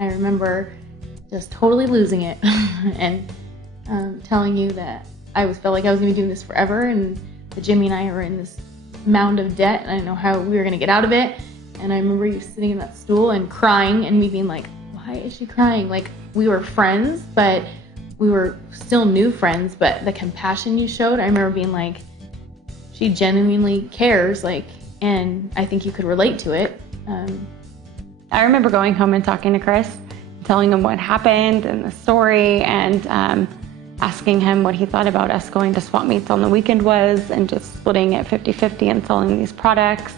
I remember just totally losing it and telling you that I felt like I was going to be doing this forever, and that Jimmy and I were in this mound of debt, and I didn't know how we were going to get out of it. And I remember you sitting in that stool and crying, and me being like, why is she crying? Like, we were friends, but we were still new friends, but the compassion you showed, I remember being like, she genuinely cares, like, and I think you could relate to it. I remember going home and talking to Chris, telling him what happened and the story, and asking him what he thought about us going to swap meets on the weekend was, and just splitting it 50-50 and selling these products.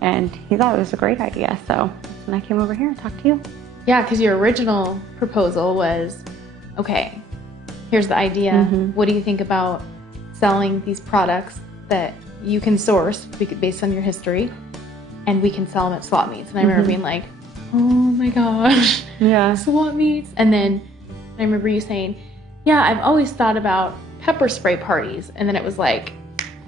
And he thought it was a great idea. So when I came over here and talked to you. Yeah, because your original proposal was, okay, here's the idea. Mm-hmm. What do you think about selling these products that you can source based on your history, and we can sell them at swap meets? And I remember being like, oh my gosh, yeah, swap meets. And then I remember you saying, yeah, I've always thought about pepper spray parties. And then it was like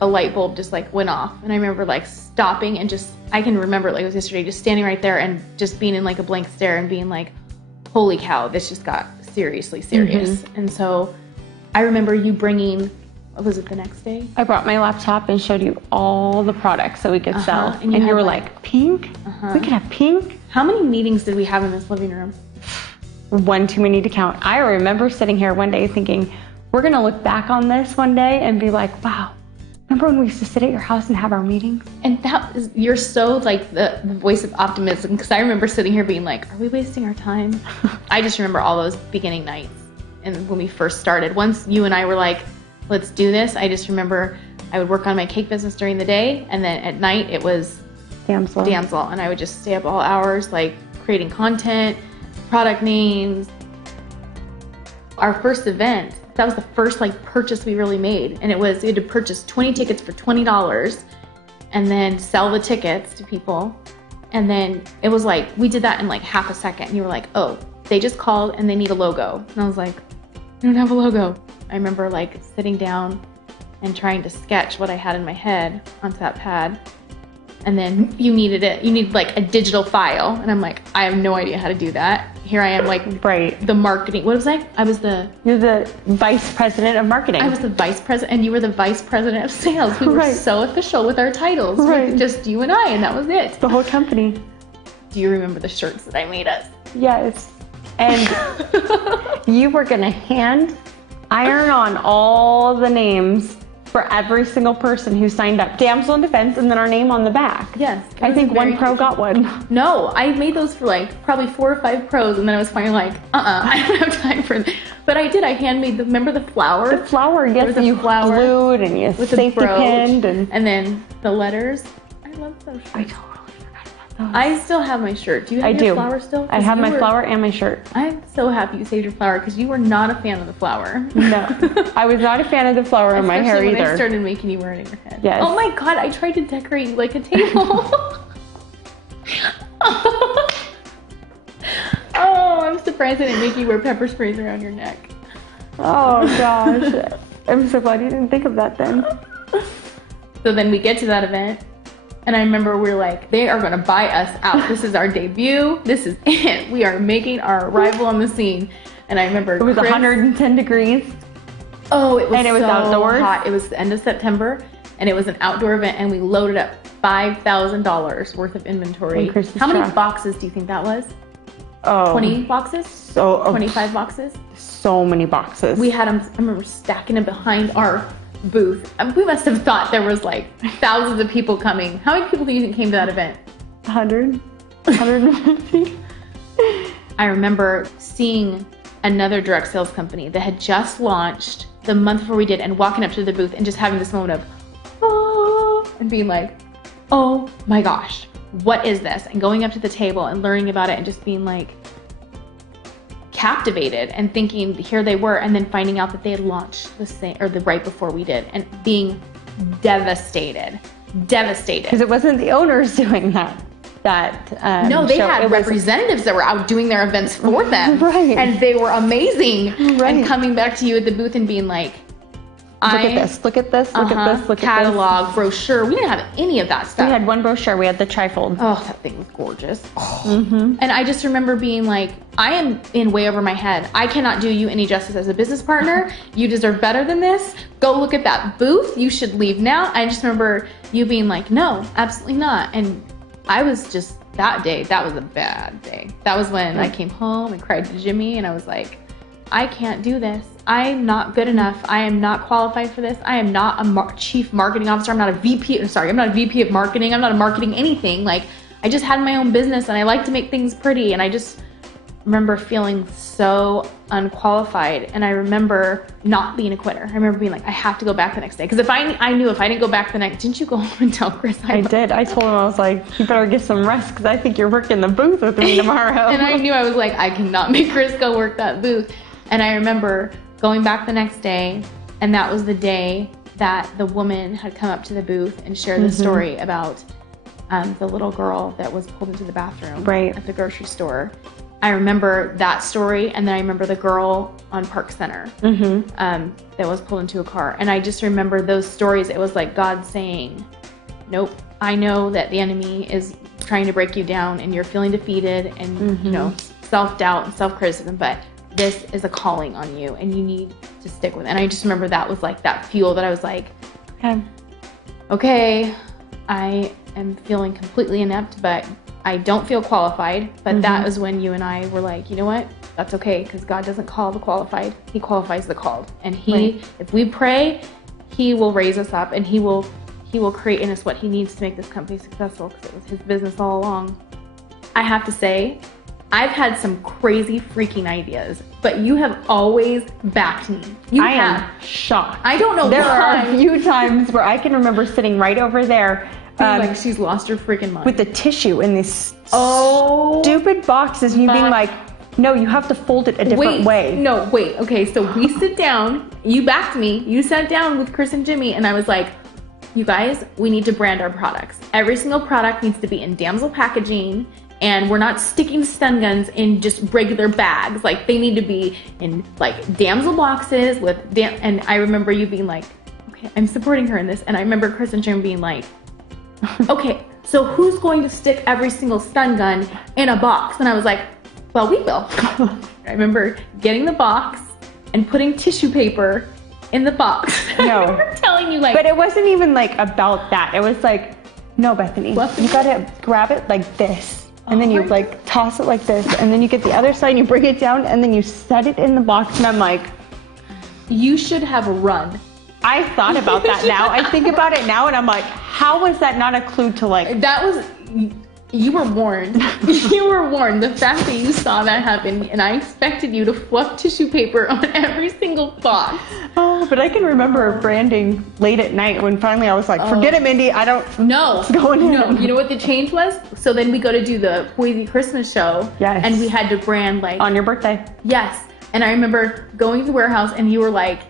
a light bulb just like went off. And I remember like stopping and just, I can remember it like it was yesterday, just standing right there and just being in like a blank stare and being like, holy cow, this just got seriously serious. Mm-hmm. And so I remember you bringing, what was it, the next day? I brought my laptop and showed you all the products that we could sell. And you were like, pink? We could have pink? How many meetings did we have in this living room? One too many to count. I remember sitting here one day thinking, we're going to look back on this one day and be like, wow, remember when we used to sit at your house and have our meetings? And that is, you're so like the voice of optimism, because I remember sitting here being like, are we wasting our time? I just remember all those beginning nights and when we first started. Once you and I were like, let's do this, I just remember I would work on my cake business during the day, and then at night it was Damsel. And I would just stay up all hours, like creating content, product names. Our first event, that was the first like purchase we really made, and it was, we had to purchase 20 tickets for $20 and then sell the tickets to people. And then it was like, we did that in like half a second, and you were like, oh, they just called and they need a logo. And I was like, I don't have a logo. I remember like sitting down and trying to sketch what I had in my head onto that pad. And then you needed it. You need like a digital file. And I'm like, I have no idea how to do that. Here I am, like, the marketing. What was I? You're the vice president of marketing. I was the vice president, and you were the vice president of sales. We were so official with our titles. With just you and I, and that was it. The whole company. Do you remember the shirts that I made us? Yes. And you were going to hand iron on all the names for every single person who signed up. Damsel in Defense, and then our name on the back. Yes. I think one pro got one. No, I made those for like probably 4 or 5 pros, and then I was finally like, I don't have time for this. But I did. I handmade the, remember the flower? The flower, yes. You glued and you safety pinned. And then the letters. I love those shirts. I totally forgot about those. I still have my shirt. Do you have your flower still? I have my flower and my shirt. I'm so happy you saved your flower, because you were not a fan of the flower. No, I was not a fan of the flower in my hair either. When I started making you wear it in your head. Yes. Oh my God, I tried to decorate you like a table. Oh, I'm surprised I didn't make you wear pepper sprays around your neck. Oh gosh, I'm so glad you didn't think of that then. So then we get to that event, and I remember we were like, they are going to buy us out. This is our debut. This is it. We are making our arrival on the scene. And I remember it was 110 degrees. Oh, it was, and it was so outdoors. Hot. It was the end of September, and it was an outdoor event, and we loaded up $5,000 worth of inventory. How many boxes do you think that was? Oh, 20 boxes? 25 boxes? So many boxes. We had them, I remember stacking them behind our booth. We must have thought there was like thousands of people coming. How many people do you think came to that event? 100, 150. I remember seeing another direct sales company that had just launched the month before we did, and walking up to the booth and just having this moment of, oh, and being like, oh my gosh, what is this? And going up to the table and learning about it and just being like captivated and thinking here they were, and then finding out that they had launched the same, or the right before we did, and being devastated. Because it wasn't the owners doing that. No, they had representatives that were out doing their events for them. Right. And they were amazing. Right. And coming back to you at the booth and being like, Look at this, look at this, look at this, look catalog, at this. brochure. We didn't have any of that stuff. We had one brochure. We had the trifold. Oh, that thing was gorgeous. And I just remember being like, I am in way over my head. I cannot do you any justice as a business partner. You deserve better than this. Go look at that booth. You should leave now. I just remember you being like, no, absolutely not. And I was just, that day, that was a bad day. That was when I came home and cried to Jimmy, and I was like, I can't do this. I'm not good enough. I am not qualified for this. I am not a chief marketing officer. I'm not a VP. I'm not a VP of marketing. I'm not a marketing anything. Like, I just had my own business and I like to make things pretty. And I just remember feeling so unqualified. And I remember not being a quitter. I remember being like, I have to go back the next day. Because I knew if I didn't go back the next, didn't you go home and tell Chris? I did. I told him, I was like, you better get some rest because I think you're working the booth with me tomorrow. And I knew, I was like, I cannot make Chris go work that booth. And I remember going back the next day, and that was the day that the woman had come up to the booth and shared the story about the little girl that was pulled into the bathroom at the grocery store. I remember that story, and then I remember the girl on Park Center that was pulled into a car. And I just remember those stories. It was like God saying, nope, I know that the enemy is trying to break you down, and you're feeling defeated and, you know, self-doubt and self-criticism, but this is a calling on you and you need to stick with it. And I just remember that was like that fuel that I was like, okay, I am feeling completely inept, but I don't feel qualified. But that was when you and I were like, you know what? That's okay, because God doesn't call the qualified. He qualifies the called. And if we pray, he will raise us up, and he will create in us what he needs to make this company successful, because it was his business all along. I have to say, I've had some crazy freaking ideas, but you have always backed me. I am shocked. I don't know there why. There are a few times where I can remember sitting right over there. Like she's lost her freaking mind. With the tissue in these stupid boxes, and you being like, no, you have to fold it a different way. No, wait. Okay, so we sit down. You backed me. You sat down with Chris and Jimmy, and I was like, you guys, we need to brand our products. Every single product needs to be in Damsel packaging. And we're not sticking stun guns in just regular bags. Like, they need to be in like Damsel boxes with and I remember you being like, okay, I'm supporting her in this. And I remember Chris and Jim being like, okay, so who's going to stick every single stun gun in a box? And I was like, well, we will. I remember getting the box and putting tissue paper in the box. No. I remember telling you, like, but it wasn't even like about that. It was like, no, Bethany, you gotta grab it like this. And then you like toss it like this, and then you get the other side and you bring it down, and then you set it in the box. And I'm like, you should have run. I thought about that now. I think about it now, and I'm like, how was that not a clue to like? That was, you were warned. You were warned. The fact that you saw that happen, and I expected you to fluff tissue paper on every single box. Oh, but I can remember branding late at night when finally I was like, forget it, Mindy. I don't know what's going on. No, you know what the change was? So then we go to do the Poisey Christmas show. Yes. And we had to brand like. On your birthday. Yes. And I remember going to the warehouse, and you were like,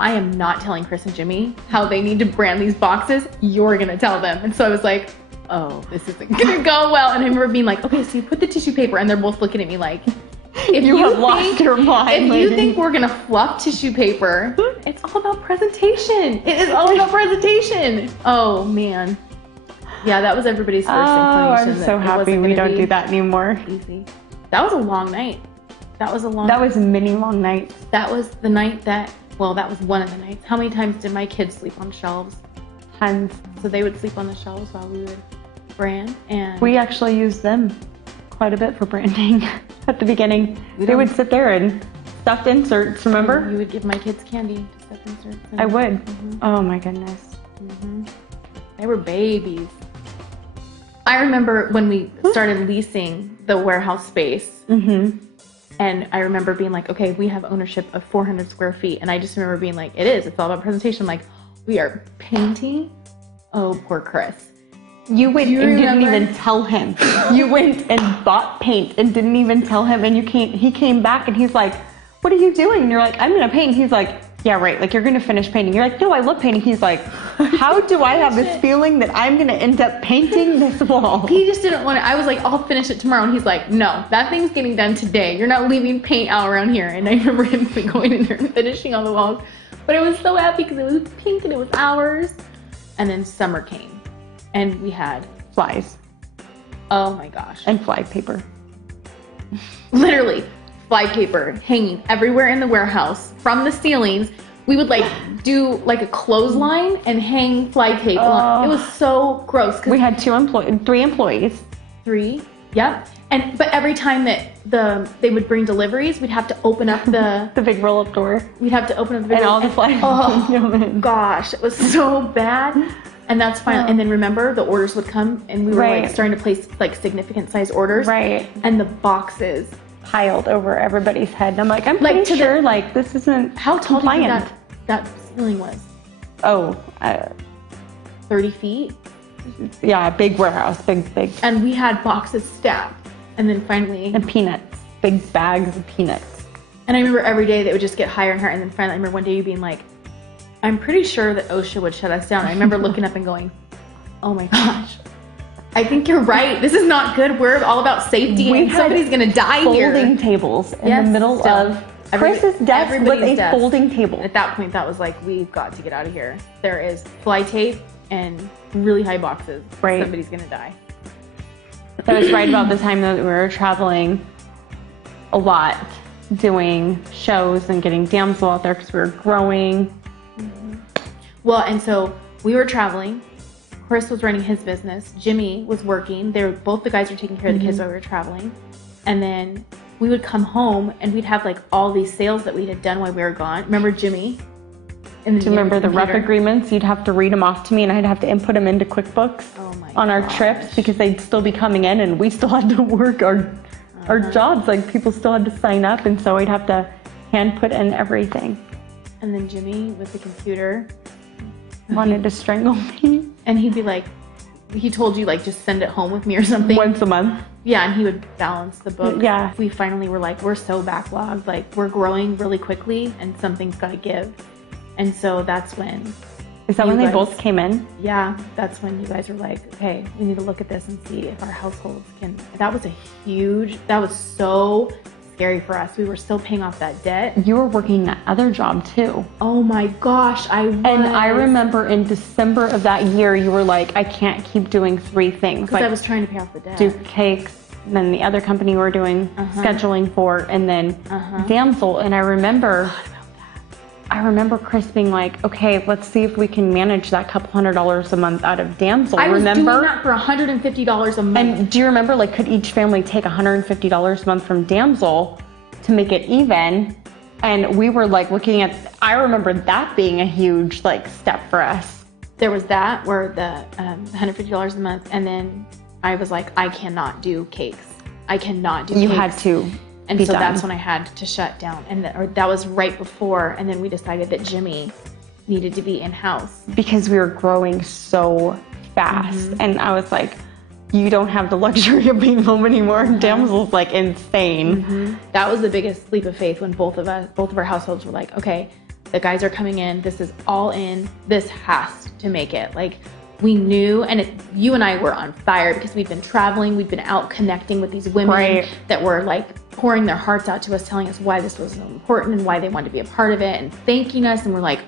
I am not telling Chris and Jimmy how they need to brand these boxes. You're going to tell them. And so I was like, oh, this isn't gonna go well. And I remember being like, okay, so you put the tissue paper, and they're both looking at me like, if you have lost your mind. If you think we're gonna fluff tissue paper, it's all about presentation. It is all about presentation. Oh man. Yeah, that was everybody's first inclination. I'm so happy we don't do that anymore. Easy. That was a long night. That was many long nights. That was the night that, well, that was one of the nights. How many times did my kids sleep on shelves? Tons. So they would sleep on the shelves while we would brand, and we actually used them quite a bit for branding at the beginning. They would sit there and stuffed inserts, remember? You would give my kids candy to stuff inserts. I would. Oh my goodness. They were babies. I remember when we started leasing the warehouse space, and I remember being like, okay, we have ownership of 400 square feet, and I just remember being like, it's all about presentation. Like, we are painting. Oh, poor Chris. You went and didn't even tell him. You went and bought paint and didn't even tell him. And he came back and he's like, what are you doing? And you're like, I'm going to paint. He's like, yeah, right. Like, you're going to finish painting. You're like, no, I love painting. He's like, how do I have this feeling that I'm going to end up painting this wall? He just didn't want to. I was like, I'll finish it tomorrow. And he's like, no, that thing's getting done today. You're not leaving paint out around here. And I remember him going in there and finishing on the walls. But it was so happy because it was pink and it was ours. And then summer came and we had Flies. Oh my gosh. And fly paper. Literally fly paper hanging everywhere in the warehouse from the ceilings. We would like do like a clothesline and hang fly tape. It was so gross. We had 3 employees. 3, yep. But every time that they would bring deliveries, we'd have to open up the big roll-up door. We'd have to open up the big and all the flies. Oh gosh, it was so bad. And that's fine. And then remember, the orders would come, and we were like starting to place like significant size orders. Right. And the boxes piled over everybody's head. And I'm like, I'm pretty sure like this isn't how tall compliant. do you think that ceiling was? 30 feet. Yeah, big warehouse, big. And we had boxes stacked, and then finally peanuts, big bags of peanuts. And I remember every day they would just get higher and higher, and then finally I remember one day you being like, I'm pretty sure that OSHA would shut us down. I remember looking up and going, oh my gosh, I think you're right. This is not good. We're all about safety, and somebody's going to die here. Folding tables in the middle of Chris's desk with a folding table. At that point, that was like, we've got to get out of here. There is fly tape and really high boxes. Right. Somebody's going to die. That was right about the time that we were traveling a lot, doing shows and getting Damsel out there because we were growing. Well, and so we were traveling. Chris was running his business. Jimmy was working. Both the guys were taking care of the kids while we were traveling. And then we would come home and we'd have like all these sales that we had done while we were gone. Remember Jimmy? Do you remember the rep agreements? You'd have to read them off to me, and I'd have to input them into QuickBooks on our trips because they'd still be coming in, and we still had to work our jobs. Like people still had to sign up, and so I'd have to hand put in everything. And then Jimmy with the computer wanted to strangle me. And he'd be like, he told you like just send it home with me or something. Once a month. Yeah, and he would balance the book. Yeah. We finally were like, we're so backlogged, like we're growing really quickly and something's got to give. And so that's when. Is that when they both came in? Yeah, that's when you guys were like, okay, we need to look at this and see if our households can. That was so scary for us. We were still paying off that debt. You were working that other job too. Oh my gosh, I was. And I remember in December of that year, you were like, I can't keep doing 3 things. Because I was trying to pay off the debt. Do cakes, and then the other company we were doing scheduling for, and then Damsel. And I remember Chris being like, okay, let's see if we can manage that couple $100 a month out of Damsel. I was doing that for $150 a month. And do you remember, like, could each family take $150 a month from Damsel to make it even? And we were like looking at, I remember that being a huge like step for us. There was that where the $150 a month, and then I was like, I cannot do cakes. I cannot do cakes. You had to. And so that's when I had to shut down. And that was right before. And then we decided that Jimmy needed to be in-house. Because we were growing so fast. And I was like, you don't have the luxury of being home anymore. Damsel's like insane. That was the biggest leap of faith when both of our households were like, okay, the guys are coming in. This is all in. This has to make it. Like, we knew, and you and I were on fire because we'd been traveling, we'd been out connecting with these women that were like pouring their hearts out to us, telling us why this was so important and why they wanted to be a part of it and thanking us. And we're like,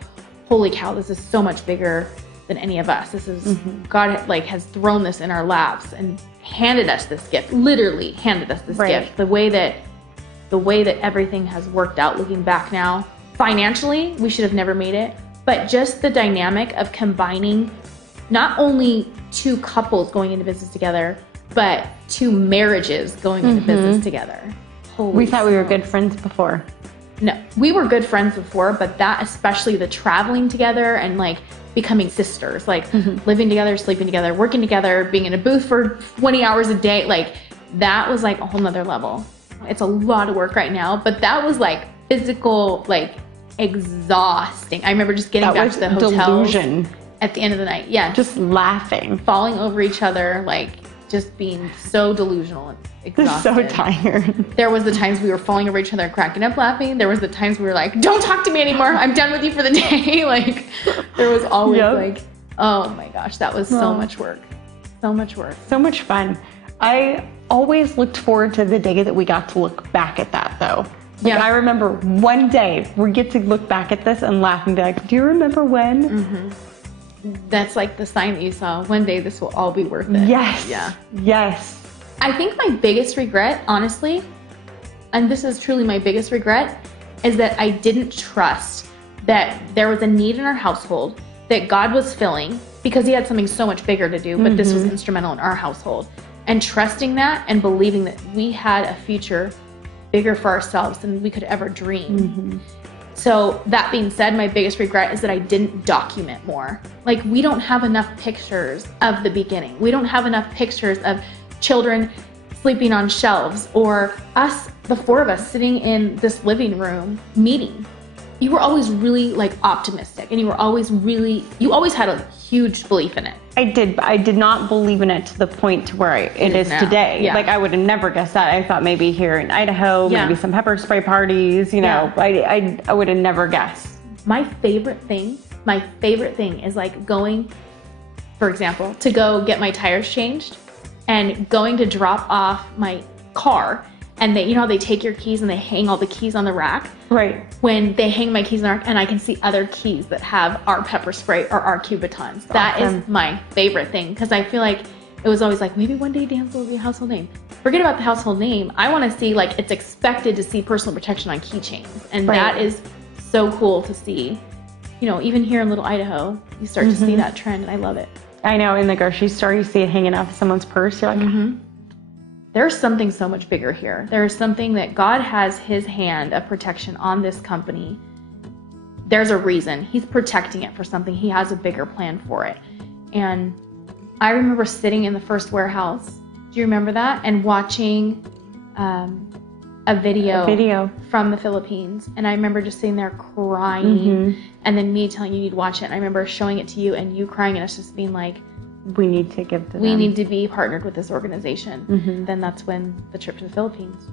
holy cow, this is so much bigger than any of us. This is God like has thrown this in our laps and handed us this gift, literally handed us this gift. The way that everything has worked out looking back now, financially, we should have never made it, but just the dynamic of combining not only 2 couples going into business together, but 2 marriages going into business together. We thought we were good friends before. No, we were good friends before, but that, especially the traveling together and like becoming sisters, like living together, sleeping together, working together, being in a booth for 20 hours a day, like that was like a whole nother level. It's a lot of work right now, but that was like physical, like exhausting. I remember just getting back to the hotel. Delusion. At the end of the night, yeah. Just laughing. Falling over each other, like just being so delusional and exhausted. So tired. There was the times we were falling over each other and cracking up laughing. There was the times we were like, don't talk to me anymore. I'm done with you for the day. Like, there was always like, oh my gosh, that was so much work. So much work. So much fun. I always looked forward to the day that we got to look back at that though. Like, Yeah. I remember one day we get to look back at this and laugh and be like, do you remember when? That's like the sign that you saw. One day this will all be worth it. Yes. Yeah. Yes. I think my biggest regret, honestly, and this is truly my biggest regret, is that I didn't trust that there was a need in our household that God was filling, because he had something so much bigger to do, but this was instrumental in our household. And trusting that and believing that we had a future bigger for ourselves than we could ever dream. So that being said, my biggest regret is that I didn't document more. Like, we don't have enough pictures of the beginning. We don't have enough pictures of children sleeping on shelves, or us, the four of us, sitting in this living room meeting. You were always really like optimistic, and you always had a huge belief in it. I did, but I did not believe in it to the point to where it is now. today. Yeah. Like, I would have never guessed that. I thought maybe here in Idaho, maybe some pepper spray parties, you know, I would have never guessed. My favorite thing is like going, for example, to go get my tires changed and going to drop off my car, and they, you know how they take your keys and they hang all the keys on the rack? Right. When they hang my keys on the rack and I can see other keys that have our pepper spray or our Cubitons. That is my favorite thing, because I feel like it was always like, maybe one day Damsel will be a household name. Forget about the household name. I want to see, like, it's expected to see personal protection on keychains. And that is so cool to see. You know, even here in Little Idaho, you start to see that trend, and I love it. I know, in the grocery store, you see it hanging off someone's purse. You're like, There's something so much bigger here. There's something that God has his hand of protection on this company. There's a reason. He's protecting it for something. He has a bigger plan for it. And I remember sitting in the first warehouse. Do you remember that? And watching a video from the Philippines. And I remember just sitting there crying. And then me telling you, you'd watch it. And I remember showing it to you and you crying, and us just being like, we need to give to them. We need to be partnered with this organization. Then that's when the trip to the Philippines,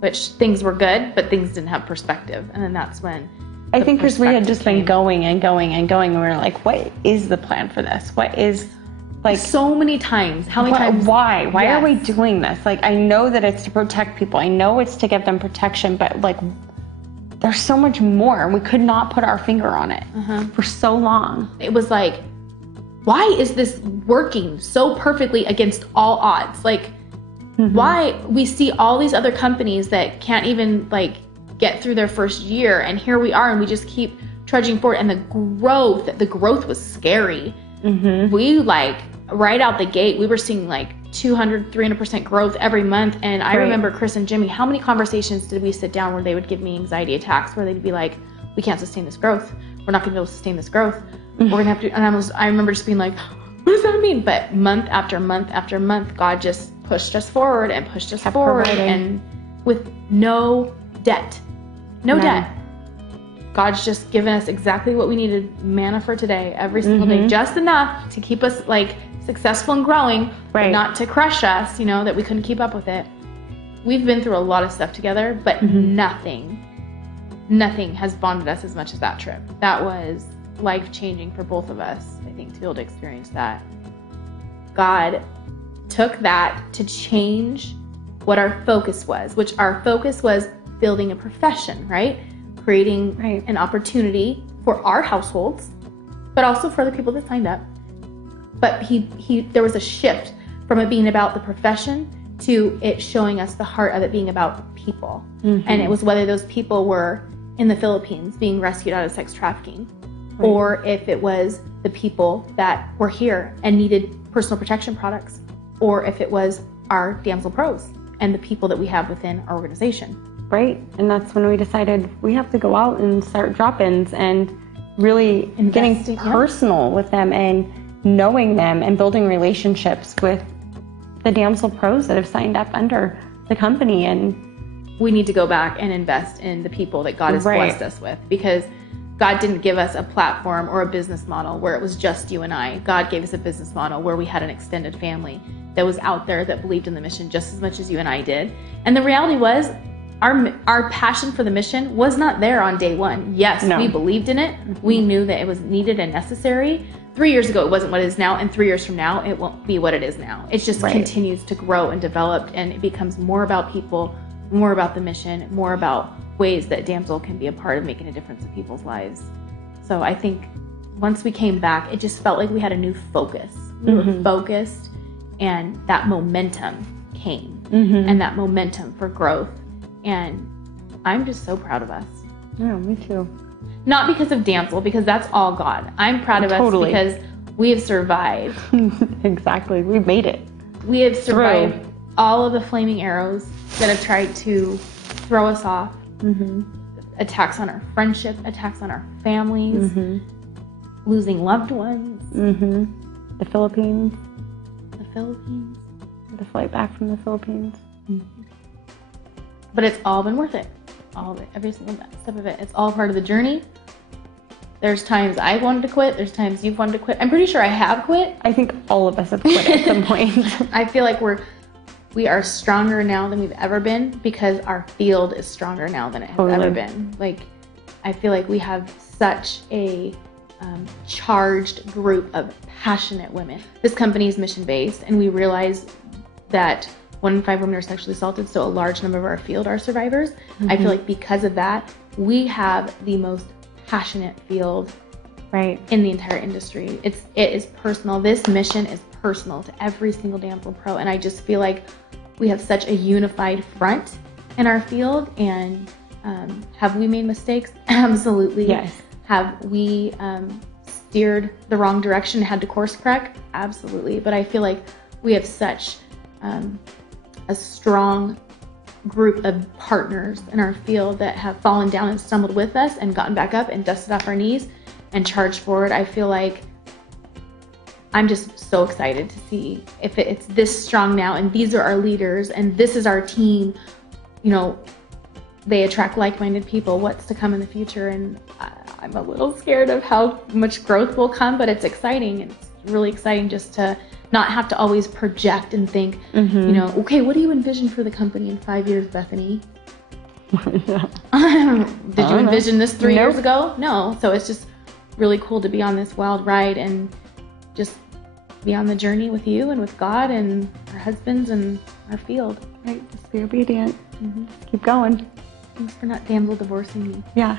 which things were good, but things didn't have perspective. And then that's when I think because we had just been going and going and going, and we were like, what is the plan for this? What is, like, so many times? How many times? Why? Why are we doing this? Like, I know that it's to protect people. I know it's to give them protection, but like, there's so much more. We could not put our finger on it for so long. It was like, why is this working so perfectly against all odds? Like, why we see all these other companies that can't even like get through their first year, and here we are, and we just keep trudging forward. And the growth was scary. We, like, right out the gate, we were seeing like 200, 300% growth every month. And I remember Chris and Jimmy, how many conversations did we sit down where they would give me anxiety attacks, where they'd be like, we can't sustain this growth. We're not gonna be able to sustain this growth. We're gonna have to, and I remember just being like, what does that mean? But month after month after month, God just pushed us forward and pushed us forward, and with no debt. No debt. God's just given us exactly what we needed, manna for today, every single day, just enough to keep us like successful and growing, but not to crush us, you know, that we couldn't keep up with it. We've been through a lot of stuff together, but nothing has bonded us as much as that trip. That was life-changing for both of us, I think, to be able to experience that. God took that to change what our focus was, which our focus was building a profession, right? Creating an opportunity for our households, but also for other people that signed up. But there was a shift from it being about the profession to it showing us the heart of it being about people. And it was whether those people were in the Philippines being rescued out of sex trafficking, or if it was the people that were here and needed personal protection products, or if it was our Damsel Pros and the people that we have within our organization. Right. And that's when we decided we have to go out and start drop-ins and really getting personal with them and knowing them and building relationships with the Damsel Pros that have signed up under the company. And we need to go back and invest in the people that God has blessed us with, because God didn't give us a platform or a business model where it was just you and I. God gave us a business model where we had an extended family that was out there that believed in the mission just as much as you and I did. And the reality was, our passion for the mission was not there on day one. Yes, we believed in it. We knew that it was needed and necessary. 3 years ago, it wasn't what it is now. And 3 years from now, it won't be what it is now. It just continues to grow and develop, and it becomes more about people, more about the mission, more about ways that Damsel can be a part of making a difference in people's lives. So I think once we came back, it just felt like we had a new focus. We were focused, and that momentum came, and that momentum for growth. And I'm just so proud of us. Yeah, me too. Not because of Damsel, because that's all God. I'm proud of us because we have survived. Exactly. We've made it. We have survived all of the flaming arrows that have tried to throw us off. Attacks on our friendship, attacks on our families, losing loved ones. The Philippines. The Philippines. The flight back from the Philippines. But it's all been worth it. All of it. Every single step of it. It's all part of the journey. There's times I wanted to quit. There's times you've wanted to quit. I'm pretty sure I have quit. I think all of us have quit at some point. I feel like we are stronger now than we've ever been because our field is stronger now than it has ever been. Like, I feel like we have such a charged group of passionate women. This company is mission-based, and we realize that 1 in 5 women are sexually assaulted, so a large number of our field are survivors. I feel like because of that, we have the most passionate field in the entire industry. It is personal. This mission is personal to every single Damsel Pro, and I just feel like we have such a unified front in our field. And have we made mistakes? Absolutely. Yes. Have we steered the wrong direction and had to course correct? Absolutely. But I feel like we have such a strong group of partners in our field that have fallen down and stumbled with us and gotten back up and dusted off our knees and charged forward. I feel like I'm just so excited to see if it's this strong now, and these are our leaders, and this is our team. You know, they attract like-minded people. What's to come in the future? And I'm a little scared of how much growth will come, but it's exciting. It's really exciting just to not have to always project and think, you know, okay, what do you envision for the company in 5 years, Bethany? Did you envision this 3 years ago? No. So it's just really cool to be on this wild ride and just be on the journey with you and with God and our husbands and our field. Right, just be obedient. Keep going. Thanks for not Damsel divorcing me. Yeah.